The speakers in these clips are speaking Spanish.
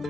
El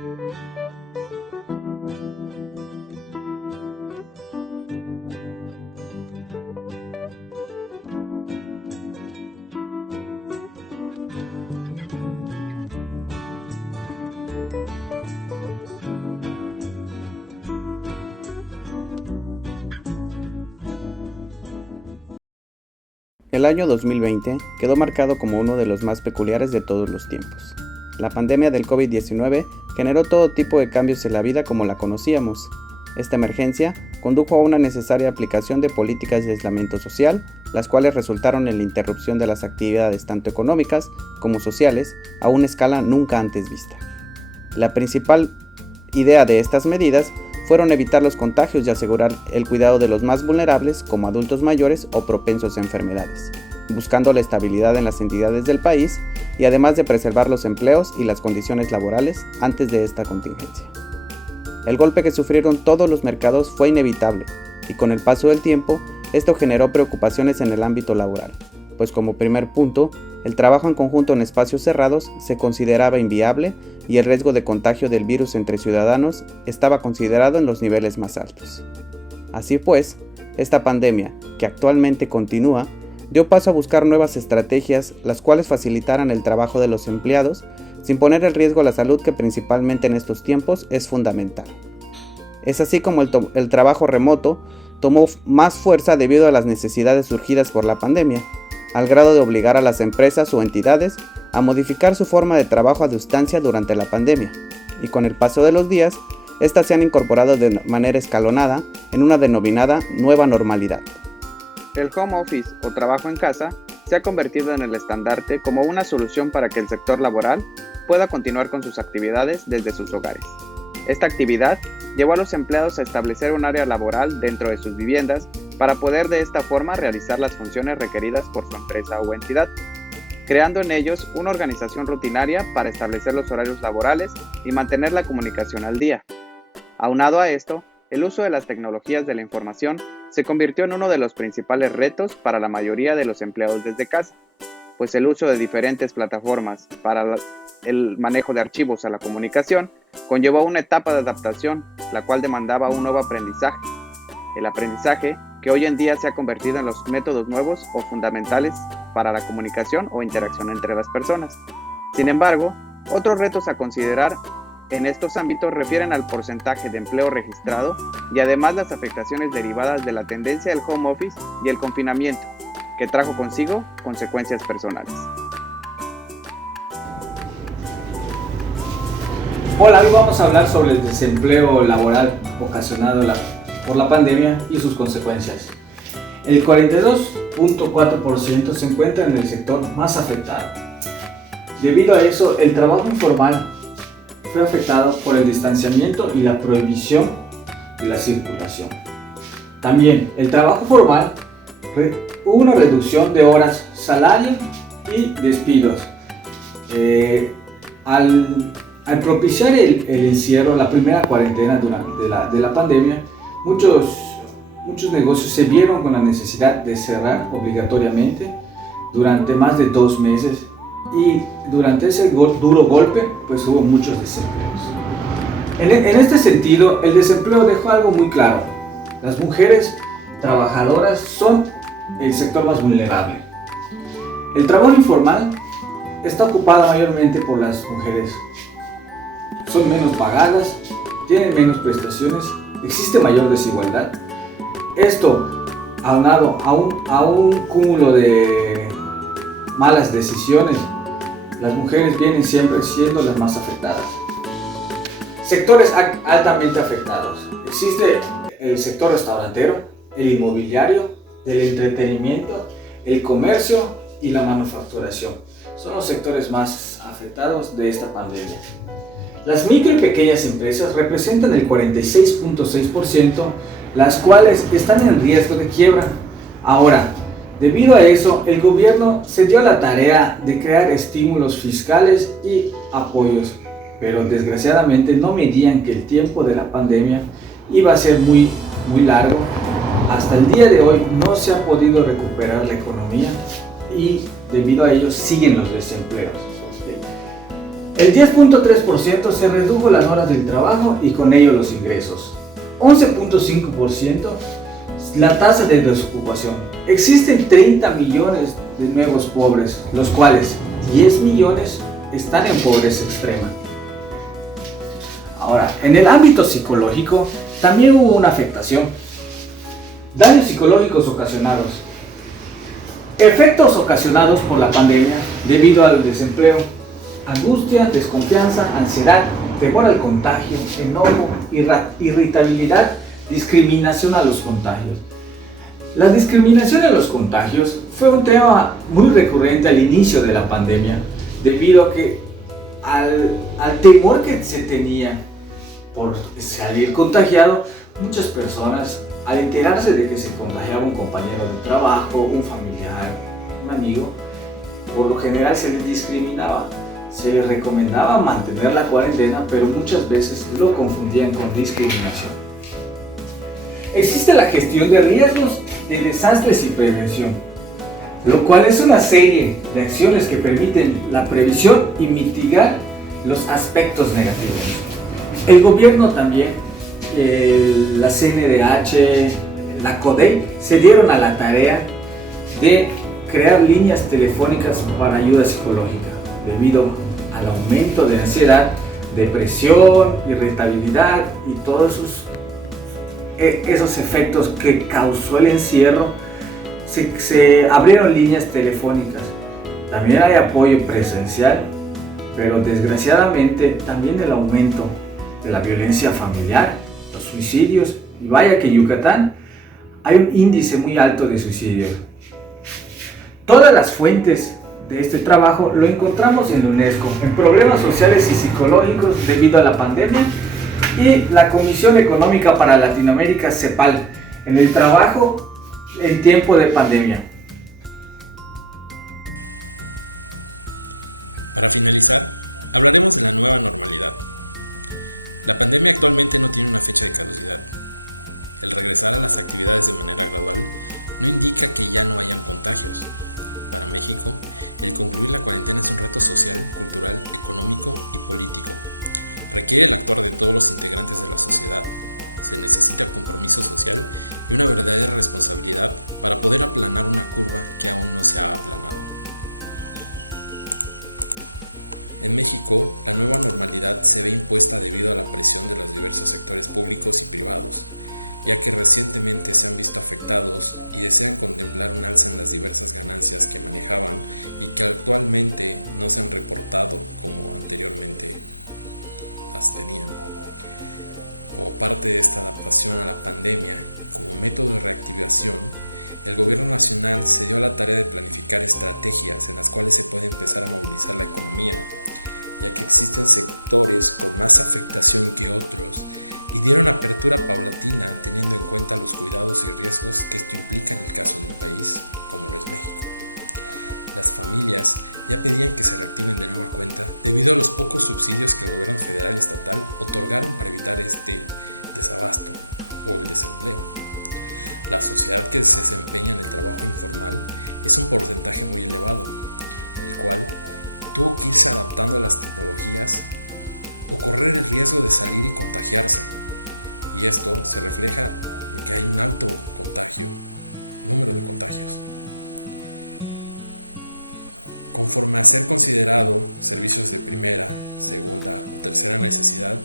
año 2020 quedó marcado como uno de los más peculiares de todos los tiempos. La pandemia del COVID-19 generó todo tipo de cambios en la vida como la conocíamos. Esta emergencia condujo a una necesaria aplicación de políticas de aislamiento social, las cuales resultaron en la interrupción de las actividades tanto económicas como sociales a una escala nunca antes vista. La principal idea de estas medidas fueron evitar los contagios y asegurar el cuidado de los más vulnerables como adultos mayores o propensos a enfermedades, buscando la estabilidad en las entidades del país y además de preservar los empleos y las condiciones laborales antes de esta contingencia. El golpe que sufrieron todos los mercados fue inevitable y con el paso del tiempo esto generó preocupaciones en el ámbito laboral, pues como primer punto, el trabajo en conjunto en espacios cerrados se consideraba inviable y el riesgo de contagio del virus entre ciudadanos estaba considerado en los niveles más altos. Así pues, esta pandemia, que actualmente continúa, dio paso a buscar nuevas estrategias las cuales facilitaran el trabajo de los empleados sin poner en riesgo la salud que principalmente en estos tiempos es fundamental. Es así como el trabajo remoto tomó más fuerza debido a las necesidades surgidas por la pandemia, al grado de obligar a las empresas o entidades a modificar su forma de trabajo a distancia durante la pandemia, y con el paso de los días, estas se han incorporado de manera escalonada en una denominada nueva normalidad. El home office o trabajo en casa se ha convertido en el estandarte como una solución para que el sector laboral pueda continuar con sus actividades desde sus hogares. Esta actividad llevó a los empleados a establecer un área laboral dentro de sus viviendas para poder de esta forma realizar las funciones requeridas por su empresa o entidad, creando en ellos una organización rutinaria para establecer los horarios laborales y mantener la comunicación al día. Aunado a esto, el uso de las tecnologías de la información se convirtió en uno de los principales retos para la mayoría de los empleados desde casa, pues el uso de diferentes plataformas para el manejo de archivos a la comunicación conllevó una etapa de adaptación, la cual demandaba un nuevo aprendizaje. El aprendizaje que hoy en día se ha convertido en los métodos nuevos o fundamentales para la comunicación o interacción entre las personas. Sin embargo, otros retos a considerar en estos ámbitos refieren al porcentaje de empleo registrado y además las afectaciones derivadas de la tendencia del home office y el confinamiento, que trajo consigo consecuencias personales. Hola, hoy vamos a hablar sobre el desempleo laboral ocasionado por la pandemia y sus consecuencias. El 42.4% se encuentra en el sector más afectado. Debido a eso, el trabajo informal fue afectado por el distanciamiento y la prohibición de la circulación. También el trabajo formal hubo una reducción de horas, salario y despidos. Al propiciar el encierro, la primera cuarentena de la pandemia, muchos negocios se vieron con la necesidad de cerrar obligatoriamente durante más de 2 meses y durante ese duro golpe pues hubo muchos desempleos. En este sentido, el desempleo dejó algo muy claro: las mujeres trabajadoras son el sector más vulnerable. El trabajo informal está ocupado mayormente por las mujeres. Son menos pagadas, tienen menos prestaciones, existe mayor desigualdad. Esto, aunado a un cúmulo de malas decisiones, las mujeres vienen siempre siendo las más afectadas. Sectores altamente afectados. Existe el sector restaurantero, el inmobiliario, del entretenimiento, el comercio y la manufacturación. Son los sectores más afectados de esta pandemia. Las micro y pequeñas empresas representan el 46.6%, las cuales están en riesgo de quiebra. Ahora, debido a eso, el gobierno se dio la tarea de crear estímulos fiscales y apoyos, pero desgraciadamente no medían que el tiempo de la pandemia iba a ser muy largo. Hasta el día de hoy no se ha podido recuperar la economía y debido a ello siguen los desempleos. El 10.3% se redujo las horas del trabajo y con ello los ingresos. 11.5% la tasa de desocupación. Existen 30 millones de nuevos pobres, los cuales 10 millones están en pobreza extrema. Ahora, en el ámbito psicológico también hubo una afectación. Daños psicológicos ocasionados. Efectos ocasionados por la pandemia debido al desempleo, angustia, desconfianza, ansiedad, temor al contagio, enojo, irritabilidad, discriminación a los contagios. La discriminación a los contagios fue un tema muy recurrente al inicio de la pandemia, debido a que al temor que se tenía por salir contagiado, muchas personas, al enterarse de que se contagiaba un compañero de trabajo, un familiar, un amigo, por lo general se les discriminaba. Se les recomendaba mantener la cuarentena, pero muchas veces lo confundían con discriminación. Existe la gestión de riesgos, de desastres y prevención, lo cual es una serie de acciones que permiten la previsión y mitigar los aspectos negativos. El gobierno también, la CNDH, la CODEI, se dieron a la tarea de crear líneas telefónicas para ayuda psicológica, debido al aumento de ansiedad, depresión, irritabilidad y todos esos efectos que causó el encierro. Se abrieron líneas telefónicas. También hay apoyo presencial, pero desgraciadamente también el aumento de la violencia familiar, los suicidios. Vaya que Yucatán hay un índice muy alto de suicidios. Todas las fuentes de este trabajo lo encontramos en la UNESCO, en problemas sociales y psicológicos debido a la pandemia, y la Comisión Económica para Latinoamérica, CEPAL, en el trabajo en tiempo de pandemia. Para finalizar, hablaremos de la nueva normalidad. La pandemia actualmente no tiene una fecha de caducidad. El regresar a las actividades de manera gradual no indica que ya no hayan contagios. Para México, el concluir la cuarentena es un reto social, cultural, económico y político. Requiere el actuar de todos los integrantes de la sociedad. Se necesita compromiso social y una verdadera responsabilidad para poder aplanar una curva que aún no se ha aplanado. En México, la nueva normalidad se ve impuesta debido a la presión de los diversos sectores públicos y privados, ya que recientemente se han visto afectados y desean contemplar un alza en las diversas ganancias que manejaban y que actualmente no se han reportado como anteriormente las tenían. Como parte de esta adaptación a la pandemia y como método de reactivación, el gobierno nacional se dio a la tarea de planificar estrategias en las cuales se puede empezar a movilizar la economía, ya que existen sectores con más afectación que otros, y dieron apertura paulatina teniendo en cuenta los cuidados y riesgos que esto implica en el caso de un país como lo es México. Las familias ya pedían que se reactiven de nueva cuenta debido a los pocos subsidios que el gobierno federal y estatal otorgaron para evitar este desabasto o el desempleo. La sociedad que se desempeña en el trabajo informal es un porcentaje muy elevado, el cual tuvo que irse adaptando a las tecnologías o correr el riesgo de salir y contagiarse. Y esto se refleja en que hay un alto número de contagios. Conforme a ser considerado servicios de primera, segunda o tercera necesidad,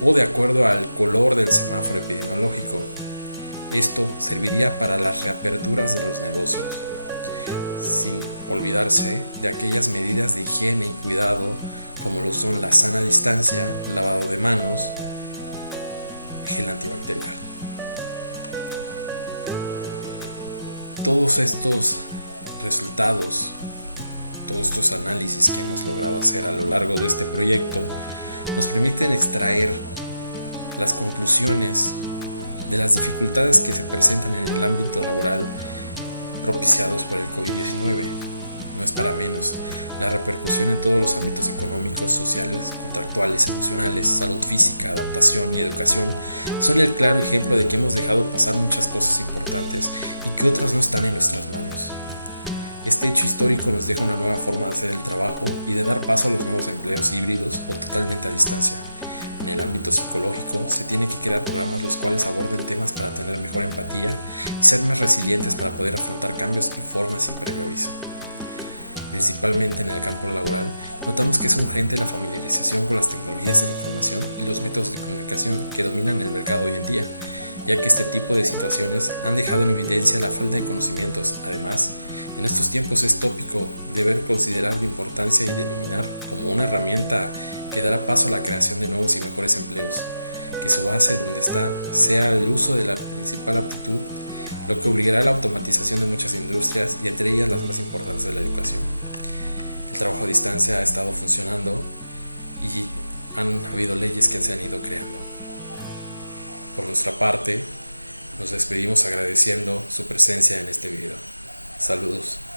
o de acuerdo al color del semáforo epidemiológico. Esto serviría para las reaperturas de los negocios, sin olvidarse de aquellas medidas de higiene y cuidado como lo son la sana distancia, lavado de manos, gel antibacterial. Todos estos resultados, todos estos análisis que hemos logrado hacer a lo largo de este proyecto nos permiten extraer las conclusiones de las dificultades que se presentan en el ámbito laboral propiciados por el COVID-19. No es para menos. La repercusión en todos los ámbitos económicos, sociales, contractuales, emocionales, salud física, adaptación y educación son el claro ejemplo de que hemos dejado pasar muchas cosas importantes y que otras no están en nuestras manos. Este hecho histórico nos deja una nueva forma de hacer el trabajo y de dar paso a los nuevos empleos híbridos o totalmente a distancia. En el ámbito psicológico, se tiene que crear programas los cuales aborden temas para tener mejor empatía y ser más resilientes para poder afrontar cambios y formas sin previo aviso. Principalmente en el campo laboral, notamos que es urgente la familiarización con las tecnologías de la información y los métodos de comunicación que dominan el mercado hoy en día, ya que este tipo de situaciones han dejado en evidencia la falta de conocimientos. Además, en estos tiempos es tópico deber considerar la importancia y denominar como una herramienta que dará paso a la creación de nuevos y mejores empleos, que su base donde está sea el uso de la principal aptitud, lo que obligará a la automatización de muchas industrias y entre ellas las más importantes de la educación. El trabajo a distancia ha estado funcionando y han habido leyes que se han ido creando. Por nuestra parte, nos despedimos agradeciendo su presencia en este video. Saludos.